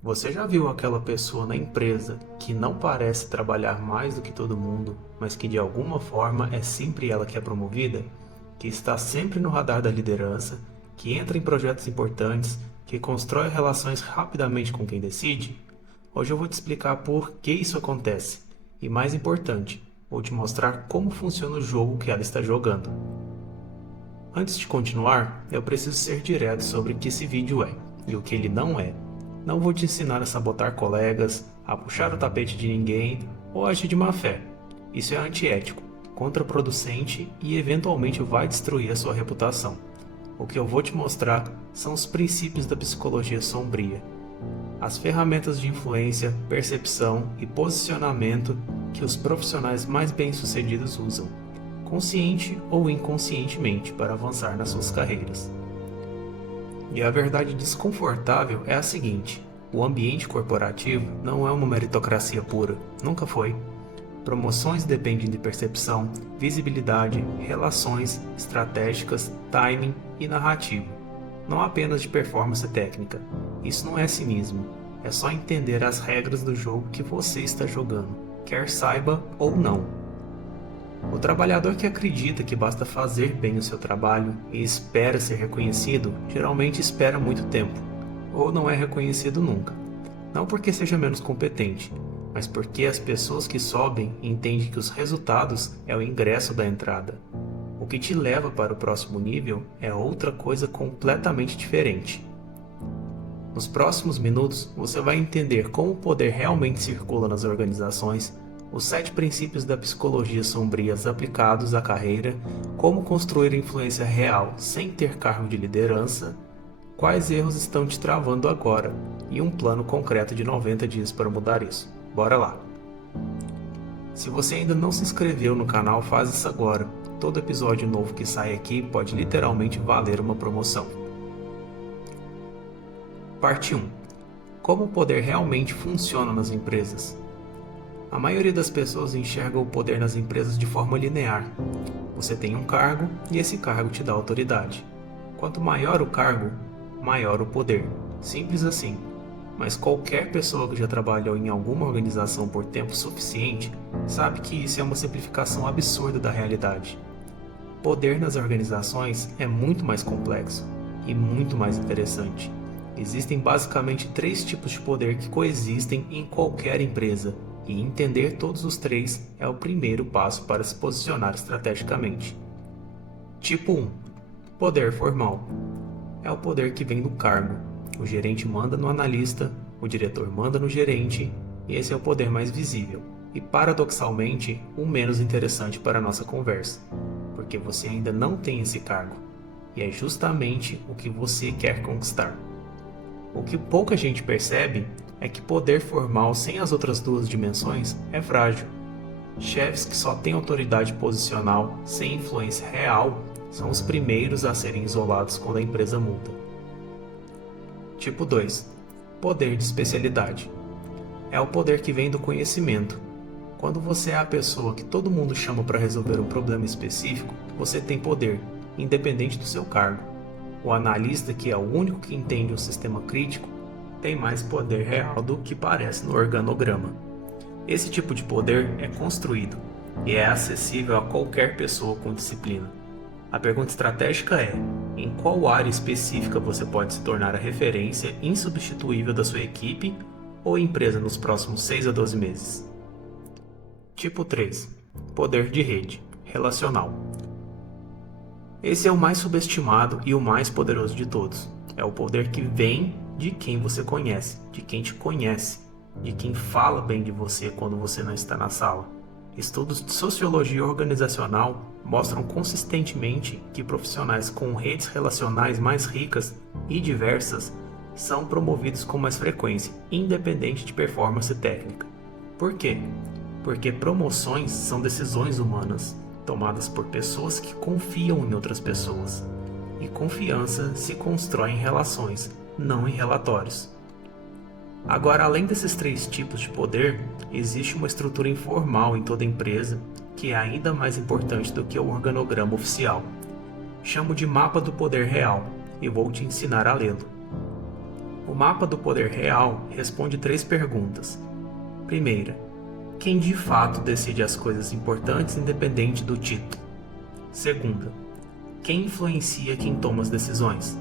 Você já viu aquela pessoa na empresa que não parece trabalhar mais do que todo mundo, mas que de alguma forma é sempre ela que é promovida? Que está sempre no radar da liderança, que entra em projetos importantes, que constrói relações rapidamente com quem decide? Hoje eu vou te explicar por que isso acontece e, mais importante, vou te mostrar como funciona o jogo que ela está jogando. Antes de continuar, eu preciso ser direto sobre o que esse vídeo é e o que ele não é. Não vou te ensinar a sabotar colegas, a puxar o tapete de ninguém ou agir de má fé. Isso é antiético, contraproducente e eventualmente vai destruir a sua reputação. O que eu vou te mostrar são os princípios da psicologia sombria, as ferramentas de influência, percepção e posicionamento que os profissionais mais bem-sucedidos usam, consciente ou inconscientemente, para avançar nas suas carreiras. E a verdade desconfortável é a seguinte: o ambiente corporativo não é uma meritocracia pura, nunca foi. Promoções dependem de percepção, visibilidade, relações estratégicas, timing e narrativa, não apenas de performance técnica. Isso não é cinismo, é só entender as regras do jogo que você está jogando, quer saiba ou não. O trabalhador que acredita que basta fazer bem o seu trabalho e espera ser reconhecido, geralmente espera muito tempo, ou não é reconhecido nunca. Não porque seja menos competente, mas porque as pessoas que sobem entendem que os resultados é o ingresso da entrada. O que te leva para o próximo nível é outra coisa completamente diferente. Nos próximos minutos, você vai entender como o poder realmente circula nas organizações, os 7 princípios da psicologia sombrias aplicados à carreira, como construir influência real sem ter cargo de liderança, quais erros estão te travando agora e um plano concreto de 90 dias para mudar isso. Bora lá! Se você ainda não se inscreveu no canal, faz isso agora. Todo episódio novo que sai aqui pode literalmente valer uma promoção. Parte 1. Como o poder realmente funciona nas empresas? A maioria das pessoas enxerga o poder nas empresas de forma linear. Você tem um cargo e esse cargo te dá autoridade. Quanto maior o cargo, maior o poder. Simples assim. Mas qualquer pessoa que já trabalhou em alguma organização por tempo suficiente sabe que isso é uma simplificação absurda da realidade. Poder nas organizações é muito mais complexo e muito mais interessante. Existem basicamente 3 tipos de poder que coexistem em qualquer empresa. E entender todos os 3 é o primeiro passo para se posicionar estrategicamente. Tipo 1. Poder formal. É o poder que vem do cargo. O gerente manda no analista, o diretor manda no gerente, e esse é o poder mais visível. E paradoxalmente, o menos interessante para a nossa conversa, porque você ainda não tem esse cargo. E é justamente o que você quer conquistar. O que pouca gente percebe é que poder formal sem as outras 2 dimensões é frágil. Chefes que só têm autoridade posicional sem influência real são os primeiros a serem isolados quando a empresa muda. Tipo 2. Poder de especialidade. É o poder que vem do conhecimento. Quando você é a pessoa que todo mundo chama para resolver um problema específico, você tem poder, independente do seu cargo. O analista, que é o único que entende um sistema crítico, tem mais poder real do que parece no organograma. Esse tipo de poder é construído e é acessível a qualquer pessoa com disciplina. A pergunta estratégica é: em qual área específica você pode se tornar a referência insubstituível da sua equipe ou empresa nos próximos 6 a 12 meses? Tipo 3. Poder de rede, relacional. Esse é o mais subestimado e o mais poderoso de todos. É o poder que vem de quem você conhece, de quem te conhece, de quem fala bem de você quando você não está na sala. Estudos de sociologia organizacional mostram consistentemente que profissionais com redes relacionais mais ricas e diversas são promovidos com mais frequência, independente de performance técnica. Por quê? Porque promoções são decisões humanas, tomadas por pessoas que confiam em outras pessoas. E confiança se constrói em relações, não em relatórios. Agora, além desses 3 tipos de poder, existe uma estrutura informal em toda empresa que é ainda mais importante do que o organograma oficial. Chamo de mapa do poder real e vou te ensinar a lê-lo. O mapa do poder real responde 3 perguntas. Primeira, quem de fato decide as coisas importantes independente do título? Segunda, quem influencia quem toma as decisões?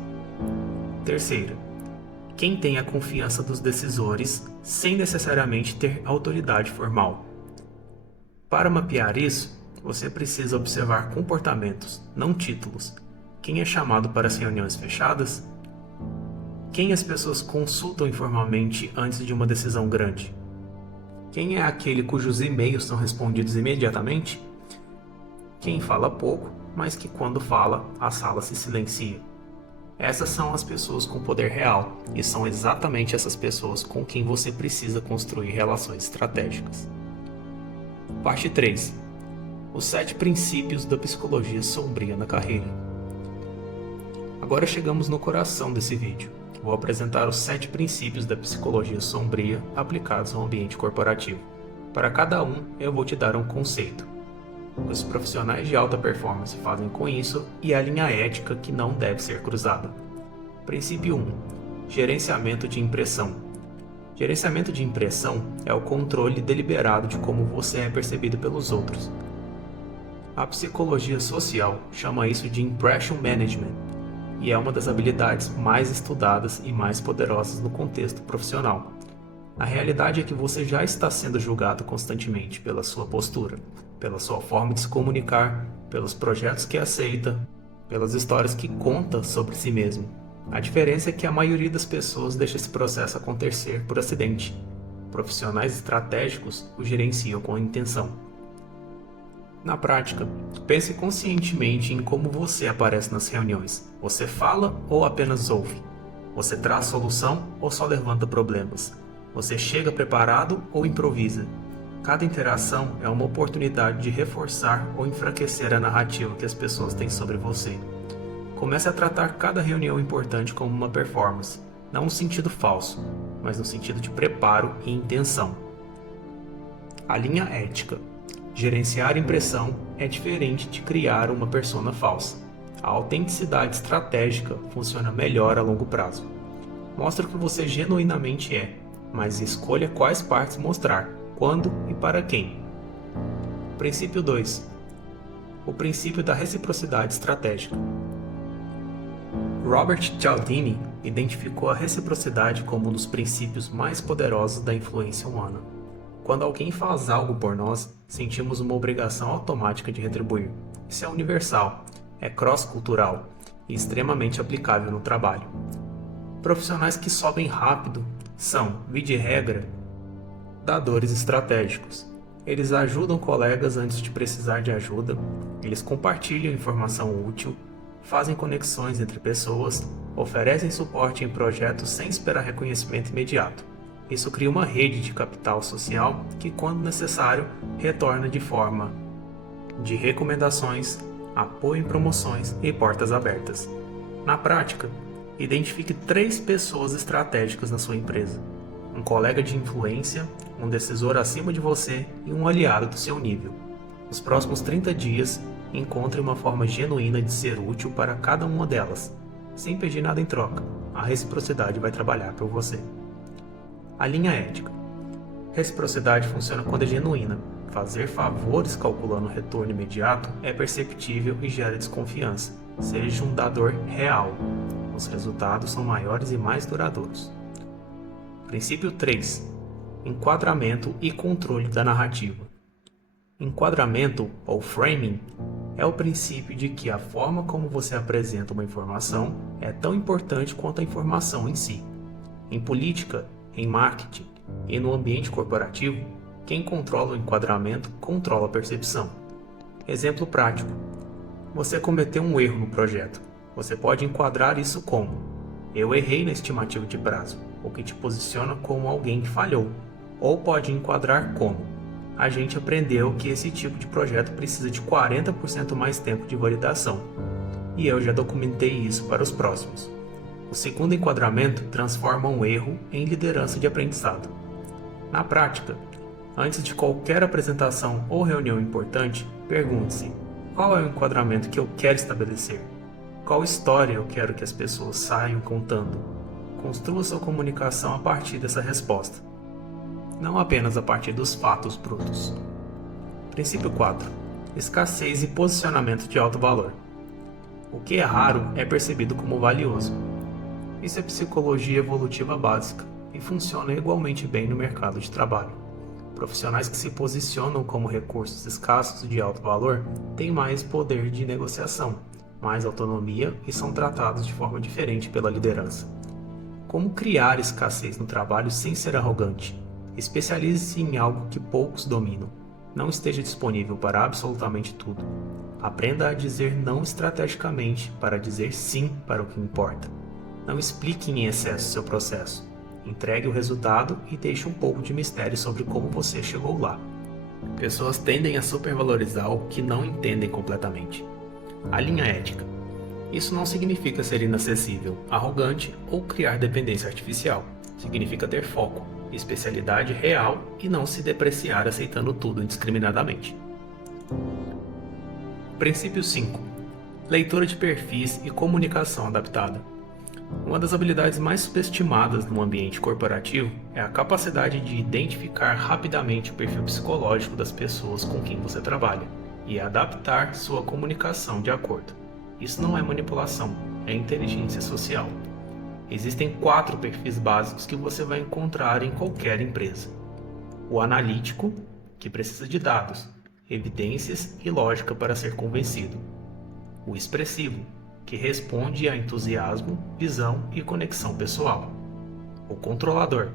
Terceira, quem tem a confiança dos decisores sem necessariamente ter autoridade formal? Para mapear isso, você precisa observar comportamentos, não títulos. Quem é chamado para as reuniões fechadas? Quem as pessoas consultam informalmente antes de uma decisão grande? Quem é aquele cujos e-mails são respondidos imediatamente? Quem fala pouco, mas que quando fala, a sala se silencia. Essas são as pessoas com poder real, e são exatamente essas pessoas com quem você precisa construir relações estratégicas. Parte 3. Os 7 princípios da psicologia sombria na carreira. Agora chegamos no coração desse vídeo. Vou apresentar os 7 princípios da psicologia sombria aplicados ao ambiente corporativo. Para cada um, eu vou te dar um conceito. Os profissionais de alta performance fazem com isso e a linha ética que não deve ser cruzada. Princípio 1. Gerenciamento de impressão. Gerenciamento de impressão é o controle deliberado de como você é percebido pelos outros. A psicologia social chama isso de impression management e é uma das habilidades mais estudadas e mais poderosas no contexto profissional. A realidade é que você já está sendo julgado constantemente pela sua postura, pela sua forma de se comunicar, pelos projetos que aceita, pelas histórias que conta sobre si mesmo. A diferença é que a maioria das pessoas deixa esse processo acontecer por acidente. Profissionais estratégicos o gerenciam com intenção. Na prática, pense conscientemente em como você aparece nas reuniões. Você fala ou apenas ouve? Você traz solução ou só levanta problemas? Você chega preparado ou improvisa? Cada interação é uma oportunidade de reforçar ou enfraquecer a narrativa que as pessoas têm sobre você. Comece a tratar cada reunião importante como uma performance, não no sentido falso, mas no sentido de preparo e intenção. A linha ética. Gerenciar impressão é diferente de criar uma persona falsa. A autenticidade estratégica funciona melhor a longo prazo. Mostra o que você genuinamente é, mas escolha quais partes mostrar, quando e para quem. Princípio 2. O princípio da reciprocidade estratégica. Robert Cialdini identificou a reciprocidade como um dos princípios mais poderosos da influência humana. Quando alguém faz algo por nós, sentimos uma obrigação automática de retribuir. Isso é universal, é cross-cultural e extremamente aplicável no trabalho. Profissionais que sobem rápido são, via de regra, dadores estratégicos. Eles ajudam colegas antes de precisar de ajuda, eles compartilham informação útil, fazem conexões entre pessoas, oferecem suporte em projetos sem esperar reconhecimento imediato. Isso cria uma rede de capital social que, quando necessário, retorna de forma de recomendações, apoio em promoções e portas abertas. Na prática, identifique 3 pessoas estratégicas na sua empresa: um colega de influência, um decisor acima de você e um aliado do seu nível. Nos próximos 30 dias, encontre uma forma genuína de ser útil para cada uma delas, sem pedir nada em troca. A reciprocidade vai trabalhar por você. A linha ética. Reciprocidade funciona quando é genuína. Fazer favores calculando retorno imediato é perceptível e gera desconfiança. Seja um dador real. Os resultados são maiores e mais duradouros. Princípio 3. Enquadramento e controle da narrativa. Enquadramento, ou framing, é o princípio de que a forma como você apresenta uma informação é tão importante quanto a informação em si. Em política, em marketing e no ambiente corporativo, quem controla o enquadramento controla a percepção. Exemplo prático. Você cometeu um erro no projeto. Você pode enquadrar isso como: eu errei na estimativa de prazo, o que te posiciona como alguém que falhou. Ou pode enquadrar como: a gente aprendeu que esse tipo de projeto precisa de 40% mais tempo de validação, e eu já documentei isso para os próximos. O segundo enquadramento transforma um erro em liderança de aprendizado. Na prática, antes de qualquer apresentação ou reunião importante, pergunte-se: qual é o enquadramento que eu quero estabelecer? Qual história eu quero que as pessoas saiam contando? Construa sua comunicação a partir dessa resposta, não apenas a partir dos fatos brutos. Princípio 4. Escassez e posicionamento de alto valor. O que é raro é percebido como valioso. Isso é psicologia evolutiva básica e funciona igualmente bem no mercado de trabalho. Profissionais que se posicionam como recursos escassos de alto valor têm mais poder de negociação, mais autonomia e são tratados de forma diferente pela liderança. Como criar escassez no trabalho sem ser arrogante? Especialize-se em algo que poucos dominam. Não esteja disponível para absolutamente tudo. Aprenda a dizer não estrategicamente para dizer sim para o que importa. Não explique em excesso seu processo. Entregue o resultado e deixe um pouco de mistério sobre como você chegou lá. Pessoas tendem a supervalorizar o que não entendem completamente. A linha ética. Isso não significa ser inacessível, arrogante ou criar dependência artificial. Significa ter foco, especialidade real e não se depreciar aceitando tudo indiscriminadamente. Princípio 5. Leitura de perfis e comunicação adaptada. Uma das habilidades mais subestimadas no ambiente corporativo é a capacidade de identificar rapidamente o perfil psicológico das pessoas com quem você trabalha e adaptar sua comunicação de acordo. Isso não é manipulação, é inteligência social. Existem 4 perfis básicos que você vai encontrar em qualquer empresa. O analítico, que precisa de dados, evidências e lógica para ser convencido. O expressivo, que responde a entusiasmo, visão e conexão pessoal. O controlador,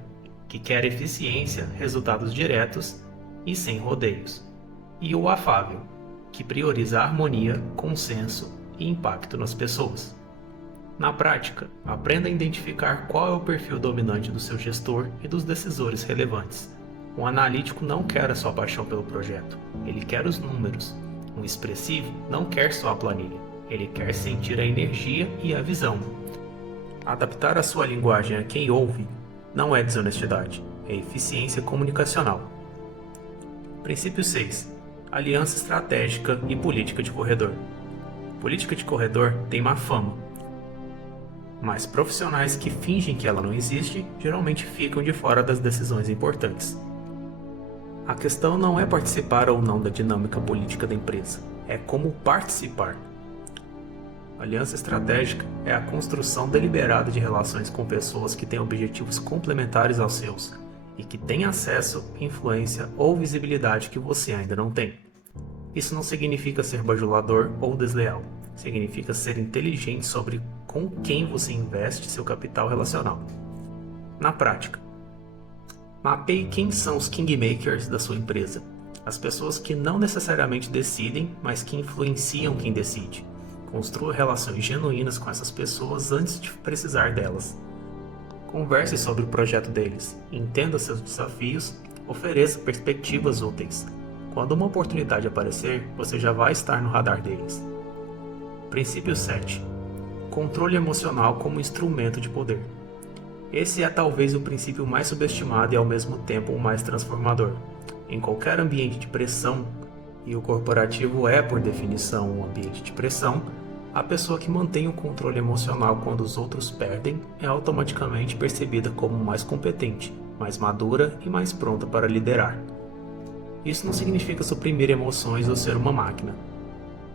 que quer eficiência, resultados diretos e sem rodeios. E o afável, que prioriza a harmonia, consenso e impacto nas pessoas. Na prática, aprenda a identificar qual é o perfil dominante do seu gestor e dos decisores relevantes. Um analítico não quer a sua paixão pelo projeto, ele quer os números. Um expressivo não quer só a planilha. Ele quer sentir a energia e a visão. Adaptar a sua linguagem a quem ouve não é desonestidade, é eficiência comunicacional. Princípio 6. Aliança estratégica e política de corredor. Política de corredor tem má fama, mas profissionais que fingem que ela não existe geralmente ficam de fora das decisões importantes. A questão não é participar ou não da dinâmica política da empresa, é como participar. Aliança estratégica é a construção deliberada de relações com pessoas que têm objetivos complementares aos seus e que têm acesso, influência ou visibilidade que você ainda não tem. Isso não significa ser bajulador ou desleal, significa ser inteligente sobre com quem você investe seu capital relacional. Na prática, mapeie quem são os kingmakers da sua empresa, as pessoas que não necessariamente decidem, mas que influenciam quem decide. Construa relações genuínas com essas pessoas antes de precisar delas. Converse sobre o projeto deles, entenda seus desafios, ofereça perspectivas úteis. Quando uma oportunidade aparecer, você já vai estar no radar deles. Princípio 7. Controle emocional como instrumento de poder. Esse é talvez o princípio mais subestimado e ao mesmo tempo o mais transformador. Em qualquer ambiente de pressão, e o corporativo é por definição um ambiente de pressão, a pessoa que mantém o controle emocional quando os outros perdem é automaticamente percebida como mais competente, mais madura e mais pronta para liderar. Isso não significa suprimir emoções ou ser uma máquina.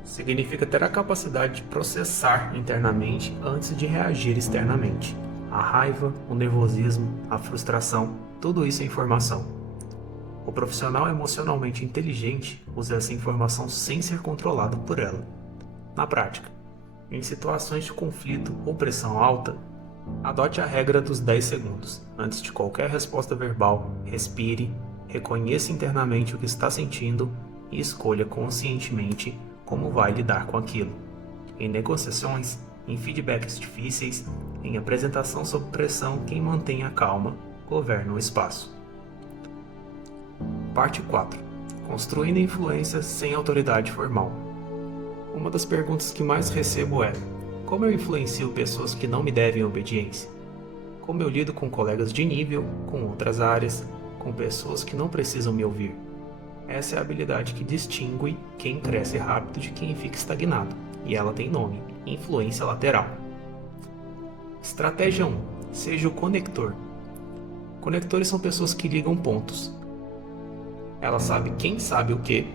Significa ter a capacidade de processar internamente antes de reagir externamente. A raiva, o nervosismo, a frustração, tudo isso é informação. O profissional emocionalmente inteligente usa essa informação sem ser controlado por ela. Na prática, em situações de conflito ou pressão alta, adote a regra dos 10 segundos. Antes de qualquer resposta verbal, respire, reconheça internamente o que está sentindo e escolha conscientemente como vai lidar com aquilo. Em negociações, em feedbacks difíceis, em apresentação sob pressão, quem mantém a calma governa o espaço. Parte 4. Construindo influência sem autoridade formal. Uma das perguntas que mais recebo é: como eu influencio pessoas que não me devem obediência? Como eu lido com colegas de nível, com outras áreas, com pessoas que não precisam me ouvir? Essa é a habilidade que distingue quem cresce rápido de quem fica estagnado, e ela tem nome: influência lateral. Estratégia 1. Seja o conector. Conectores são pessoas que ligam pontos. Ela sabe quem sabe o que,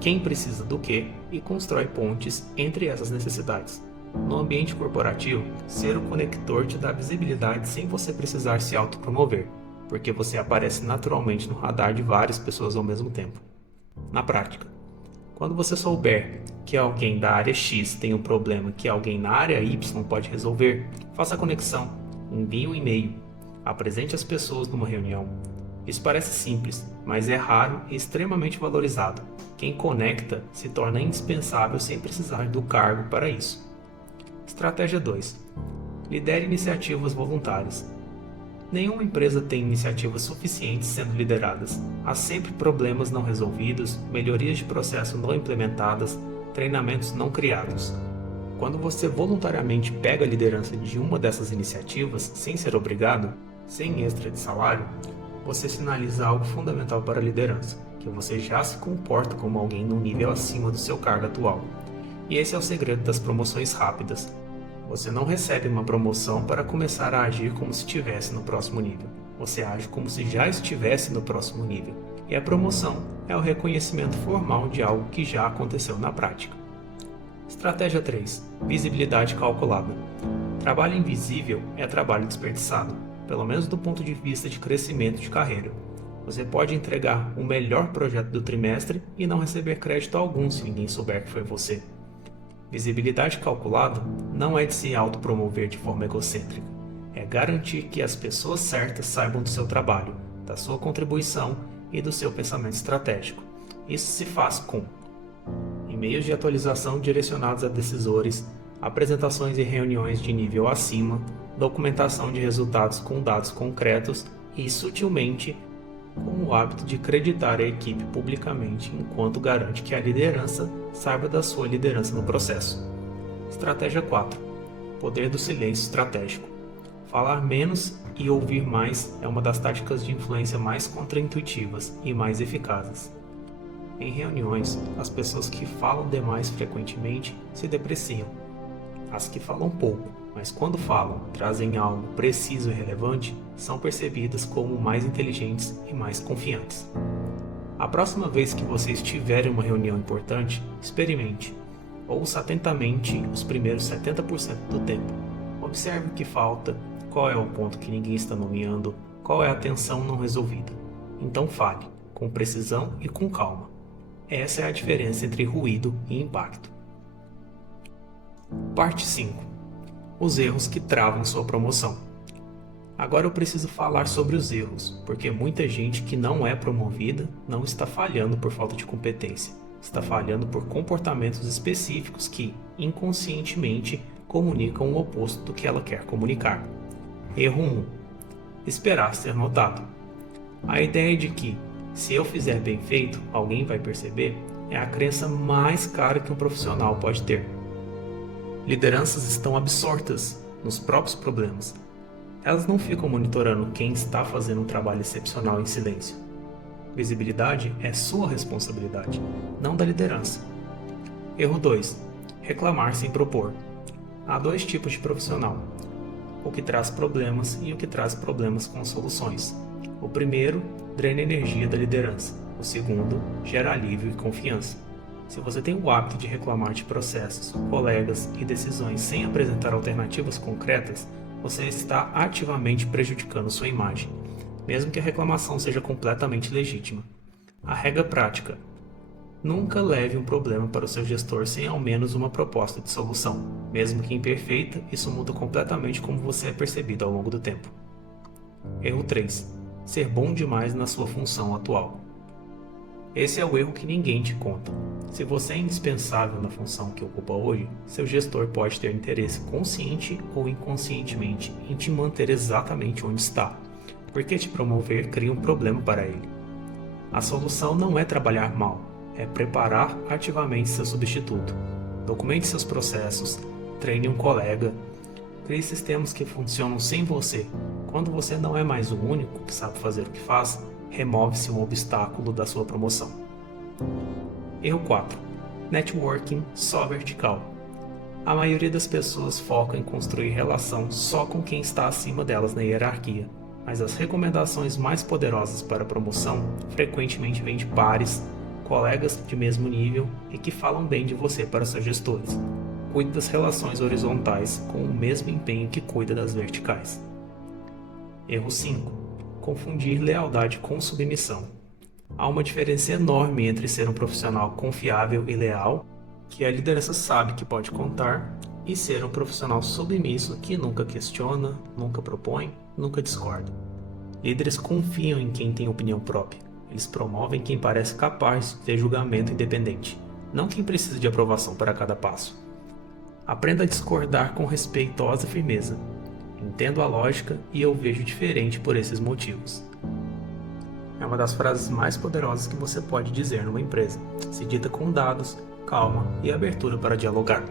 quem precisa do que e constrói pontes entre essas necessidades. No ambiente corporativo, ser o conector te dá visibilidade sem você precisar se autopromover, porque você aparece naturalmente no radar de várias pessoas ao mesmo tempo. Na prática, quando você souber que alguém da área X tem um problema que alguém na área Y pode resolver, faça a conexão, envie um e-mail, apresente as pessoas numa reunião. Isso parece simples, mas é raro e extremamente valorizado. Quem conecta se torna indispensável sem precisar do cargo para isso. Estratégia 2. Lidere iniciativas voluntárias. Nenhuma empresa tem iniciativas suficientes sendo lideradas. Há sempre problemas não resolvidos, melhorias de processo não implementadas, treinamentos não criados. Quando você voluntariamente pega a liderança de uma dessas iniciativas, sem ser obrigado, sem extra de salário, você sinaliza algo fundamental para a liderança, que você já se comporta como alguém num nível acima do seu cargo atual. E esse é o segredo das promoções rápidas. Você não recebe uma promoção para começar a agir como se estivesse no próximo nível. Você age como se já estivesse no próximo nível. E a promoção é o reconhecimento formal de algo que já aconteceu na prática. Estratégia 3. Visibilidade calculada. Trabalho invisível é trabalho desperdiçado, pelo menos do ponto de vista de crescimento de carreira. Você pode entregar o melhor projeto do trimestre e não receber crédito algum se ninguém souber que foi você. Visibilidade calculada não é de se autopromover de forma egocêntrica. É garantir que as pessoas certas saibam do seu trabalho, da sua contribuição e do seu pensamento estratégico. Isso se faz com e-mails de atualização direcionados a decisores, apresentações e reuniões de nível acima, documentação de resultados com dados concretos e, sutilmente, com o hábito de creditar a equipe publicamente enquanto garante que a liderança saiba da sua liderança no processo. Estratégia 4. Poder do silêncio estratégico. Falar menos e ouvir mais é uma das táticas de influência mais contraintuitivas e mais eficazes. Em reuniões, as pessoas que falam demais frequentemente se depreciam. As que falam pouco, mas quando falam, trazem algo preciso e relevante, são percebidas como mais inteligentes e mais confiantes. A próxima vez que você estiver em uma reunião importante, experimente. Ouça atentamente os primeiros 70% do tempo. Observe o que falta, qual é o ponto que ninguém está nomeando, qual é a tensão não resolvida. Então fale, com precisão e com calma. Essa é a diferença entre ruído e impacto. Parte 5. Os erros que travam sua promoção. Agora eu preciso falar sobre os erros, porque muita gente que não é promovida não está falhando por falta de competência, está falhando por comportamentos específicos que, inconscientemente, comunicam o oposto do que ela quer comunicar. Erro 1. Esperar ser notado. A ideia de que, se eu fizer bem feito, alguém vai perceber, é a crença mais cara que um profissional pode ter. Lideranças estão absortas nos próprios problemas. Elas não ficam monitorando quem está fazendo um trabalho excepcional em silêncio. Visibilidade é sua responsabilidade, não da liderança. Erro 2. Reclamar sem propor. Há dois tipos de profissional: o que traz problemas e o que traz problemas com soluções. O primeiro drena a energia da liderança, o segundo gera alívio e confiança. Se você tem o hábito de reclamar de processos, colegas e decisões sem apresentar alternativas concretas, você está ativamente prejudicando sua imagem, mesmo que a reclamação seja completamente legítima. A regra prática: nunca leve um problema para o seu gestor sem ao menos uma proposta de solução. Mesmo que imperfeita, isso muda completamente como você é percebido ao longo do tempo. Erro 3. Ser bom demais na sua função atual. Esse é o erro que ninguém te conta. Se você é indispensável na função que ocupa hoje, seu gestor pode ter interesse consciente ou inconscientemente em te manter exatamente onde está, porque te promover cria um problema para ele. A solução não é trabalhar mal, é preparar ativamente seu substituto. Documente seus processos, treine um colega, crie sistemas que funcionam sem você. Quando você não é mais o único que sabe fazer o que faz, remove-se um obstáculo da sua promoção. Erro 4. Networking só vertical. A maioria das pessoas foca em construir relação só com quem está acima delas na hierarquia, mas as recomendações mais poderosas para promoção frequentemente vêm de pares, colegas de mesmo nível e que falam bem de você para seus gestores. Cuide das relações horizontais com o mesmo empenho que cuida das verticais. Erro 5. Confundir lealdade com submissão. Há uma diferença enorme entre ser um profissional confiável e leal, que a liderança sabe que pode contar, e ser um profissional submisso que nunca questiona, nunca propõe, nunca discorda. Líderes confiam em quem tem opinião própria. Eles promovem quem parece capaz de ter julgamento independente, não quem precisa de aprovação para cada passo. Aprenda a discordar com respeitosa firmeza. Entendo a lógica e eu vejo diferente por esses motivos. É uma das frases mais poderosas que você pode dizer numa empresa, se dita com dados, calma e abertura para dialogar.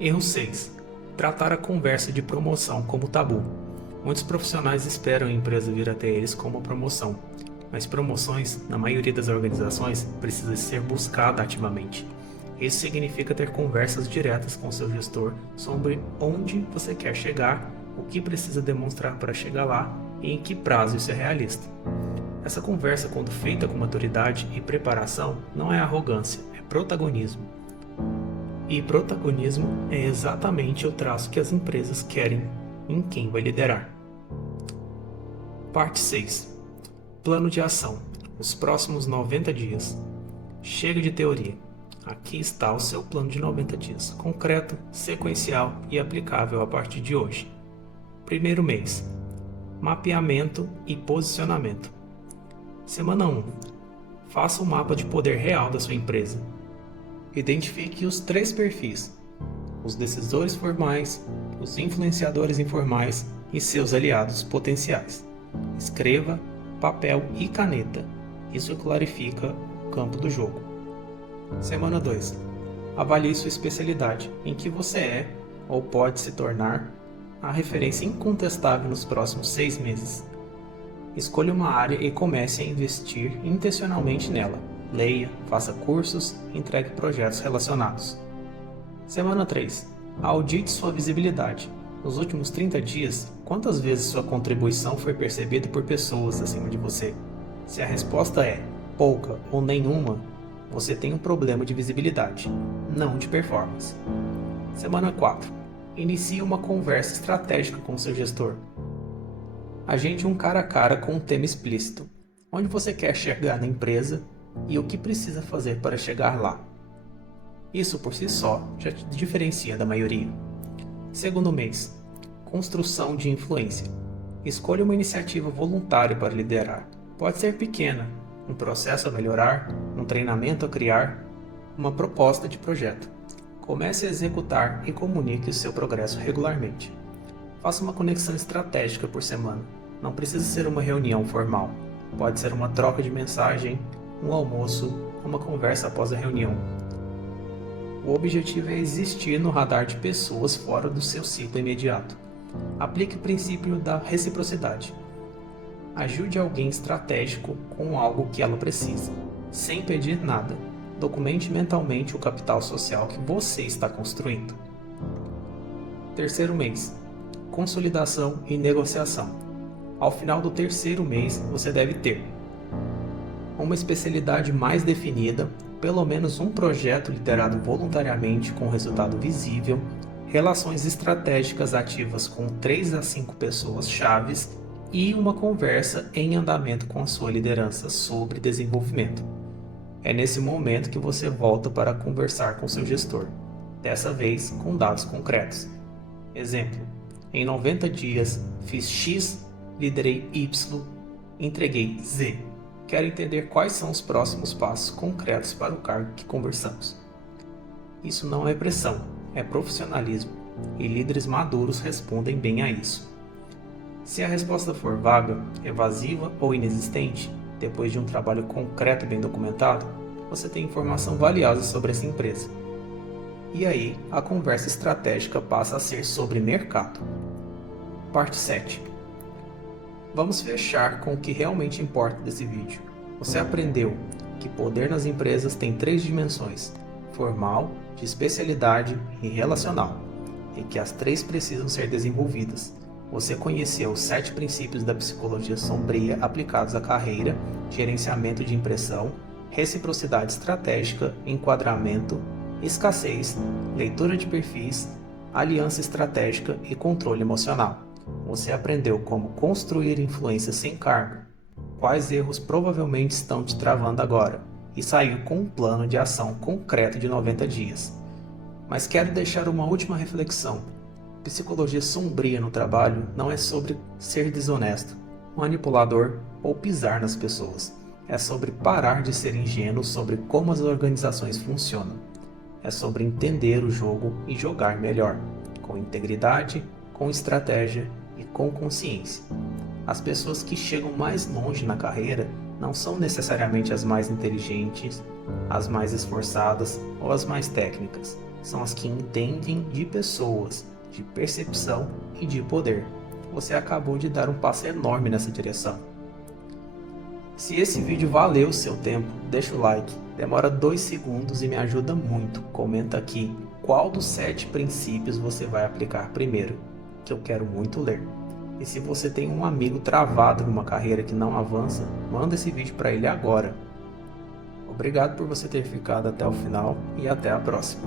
Erro 6. Tratar a conversa de promoção como tabu. Muitos profissionais esperam a empresa vir até eles com uma promoção, mas promoções, na maioria das organizações, precisam ser buscadas ativamente. Isso significa ter conversas diretas com seu gestor sobre onde você quer chegar, o que precisa demonstrar para chegar lá e em que prazo isso é realista. Essa conversa, quando feita com maturidade e preparação, não é arrogância, é protagonismo. E protagonismo é exatamente o traço que as empresas querem em quem vai liderar. Parte 6. Plano de ação. Os próximos 90 dias. Chega de teoria. Aqui está o seu plano de 90 dias, concreto, sequencial e aplicável a partir de hoje. Primeiro mês. Mapeamento e posicionamento. Semana 1. Faça um mapa de poder real da sua empresa. Identifique os 3 perfis: os decisores formais, os influenciadores informais e seus aliados potenciais. Escreva, papel e caneta. Isso clarifica o campo do jogo. Semana 2. Avalie sua especialidade, em que você é ou pode se tornar a referência incontestável nos próximos 6 meses. Escolha uma área e comece a investir intencionalmente nela. Leia, faça cursos, entregue projetos relacionados. Semana 3. Audite sua visibilidade. Nos últimos 30 dias, quantas vezes sua contribuição foi percebida por pessoas acima de você? Se a resposta é pouca ou nenhuma, você tem um problema de visibilidade, não de performance. Semana 4. Inicie uma conversa estratégica com seu gestor. Agende um cara a cara com um tema explícito, onde você quer chegar na empresa e o que precisa fazer para chegar lá. Isso por si só já te diferencia da maioria. Segundo mês. Construção de influência. Escolha uma iniciativa voluntária para liderar. Pode ser pequena, um processo a melhorar, um treinamento a criar, uma proposta de projeto. Comece a executar e comunique o seu progresso regularmente. Faça uma conexão estratégica por semana. Não precisa ser uma reunião formal. Pode ser uma troca de mensagem, um almoço, uma conversa após a reunião. O objetivo é existir no radar de pessoas fora do seu ciclo imediato. Aplique o princípio da reciprocidade. Ajude alguém estratégico com algo que ela precisa, sem pedir nada. Documente mentalmente o capital social que você está construindo. Terceiro mês. Consolidação e negociação. Ao final do terceiro mês, você deve ter uma especialidade mais definida, pelo menos um projeto liderado voluntariamente com resultado visível, relações estratégicas ativas com 3 a 5 pessoas chaves e uma conversa em andamento com a sua liderança sobre desenvolvimento. É nesse momento que você volta para conversar com seu gestor, dessa vez com dados concretos. Exemplo: em 90 dias fiz X, liderei Y, entreguei Z. Quero entender quais são os próximos passos concretos para o cargo que conversamos. Isso não é pressão, é profissionalismo, e líderes maduros respondem bem a isso. Se a resposta for vaga, evasiva ou inexistente, depois de um trabalho concreto e bem documentado, você tem informação valiosa sobre essa empresa. E aí, a conversa estratégica passa a ser sobre mercado. Parte 7. Vamos fechar com o que realmente importa desse vídeo. Você aprendeu que poder nas empresas tem 3 dimensões: formal, de especialidade e relacional, e que as 3 precisam ser desenvolvidas. Você conheceu os 7 princípios da psicologia sombria aplicados à carreira, gerenciamento de impressão, reciprocidade estratégica, enquadramento, escassez, leitura de perfis, aliança estratégica e controle emocional. Você aprendeu como construir influência sem cargo, quais erros provavelmente estão te travando agora, e saiu com um plano de ação concreto de 90 dias. Mas quero deixar uma última reflexão. Psicologia sombria no trabalho não é sobre ser desonesto, manipulador ou pisar nas pessoas. É sobre parar de ser ingênuo sobre como as organizações funcionam. É sobre entender o jogo e jogar melhor, com integridade, com estratégia e com consciência. As pessoas que chegam mais longe na carreira não são necessariamente as mais inteligentes, as mais esforçadas ou as mais técnicas. São as que entendem de pessoas, de percepção e de poder. Você acabou de dar um passo enorme nessa direção. Se esse vídeo valeu o seu tempo, deixa o like, demora 2 segundos e me ajuda muito. Comenta aqui qual dos 7 princípios você vai aplicar primeiro, que eu quero muito ler. E se você tem um amigo travado numa carreira que não avança, manda esse vídeo para ele agora. Obrigado por você ter ficado até o final e até a próxima.